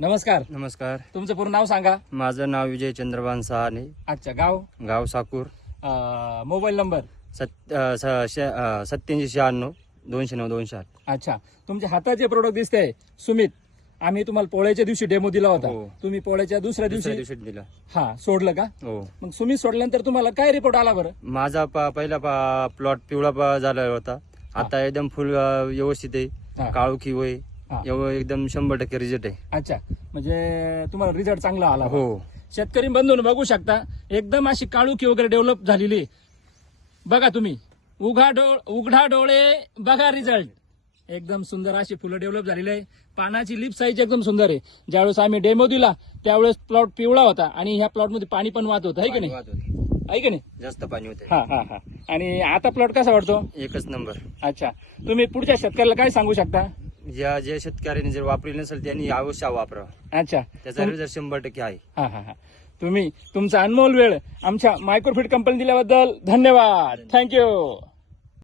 नमस्कार. नमस्कार. तुमचं पूर्ण नाव सांगा. माझं नाव विजय चंद्रभान सहाने. अच्छा. गाव साकूर. Mobile number 8796 209 208. अच्छा. तुमच्या हातात जे प्रोडक्ट दिसते सुमित, आम्ही तुम्हाला पोळ्याच्या दिवशी डेमो दिला होता. हो. तुम्ही पोळ्याच्या दुसऱ्या दुसऱ्या दिवशी दिवशी दिला. हा सोडलं का? हो. मग सुमित सोडल्यानंतर तुम्हाला काय रिपोर्ट आला बरं? माझा पहिला प्लॉट पिवळा झाला होता. आता एकदम फुल व्यवस्थित हा. आहे. काळोखी वय हा. एकदम 100% रिझल्ट आहे. अच्छा. म्हणजे तुम्हाला रिझल्ट चांगला आला. हो. शेतकरी बंधून बघू शकता, एकदम अशी काळुखी वगैरे डेव्हलप झालेली. बघा तुम्ही, उघडा डोळे बघा रिझल्ट. एकदम सुंदर अशी फुलं डेव्हलप झालेली आहे. पानाची लिप साईज एकदम सुंदर आहे. ज्यावेळेस आम्ही डेमो दिला त्यावेळेस प्लॉट पिवळा होता आणि ह्या प्लॉट मध्ये पाणी पण वाहत होतं, आहे की नाही? आहे की नाही? जास्त पाणी होते. हा हा हा. आणि आता प्लॉट कसा वाटतो? एकच नंबर. अच्छा. तुम्ही पुढच्या शेतकऱ्याला काय सांगू शकता? ज्या शेतकऱ्यांनी जर वापरली नसेल त्यांनी अवश्य वापरावं. अच्छा. त्याचा रिझल्ट 100% आहे. हा हा हा. तुम्ही तुमचा अनमोल वेळ आमच्या मायक्रोफिट कंपनी दिल्याबद्दल धन्यवाद. थँक्यू.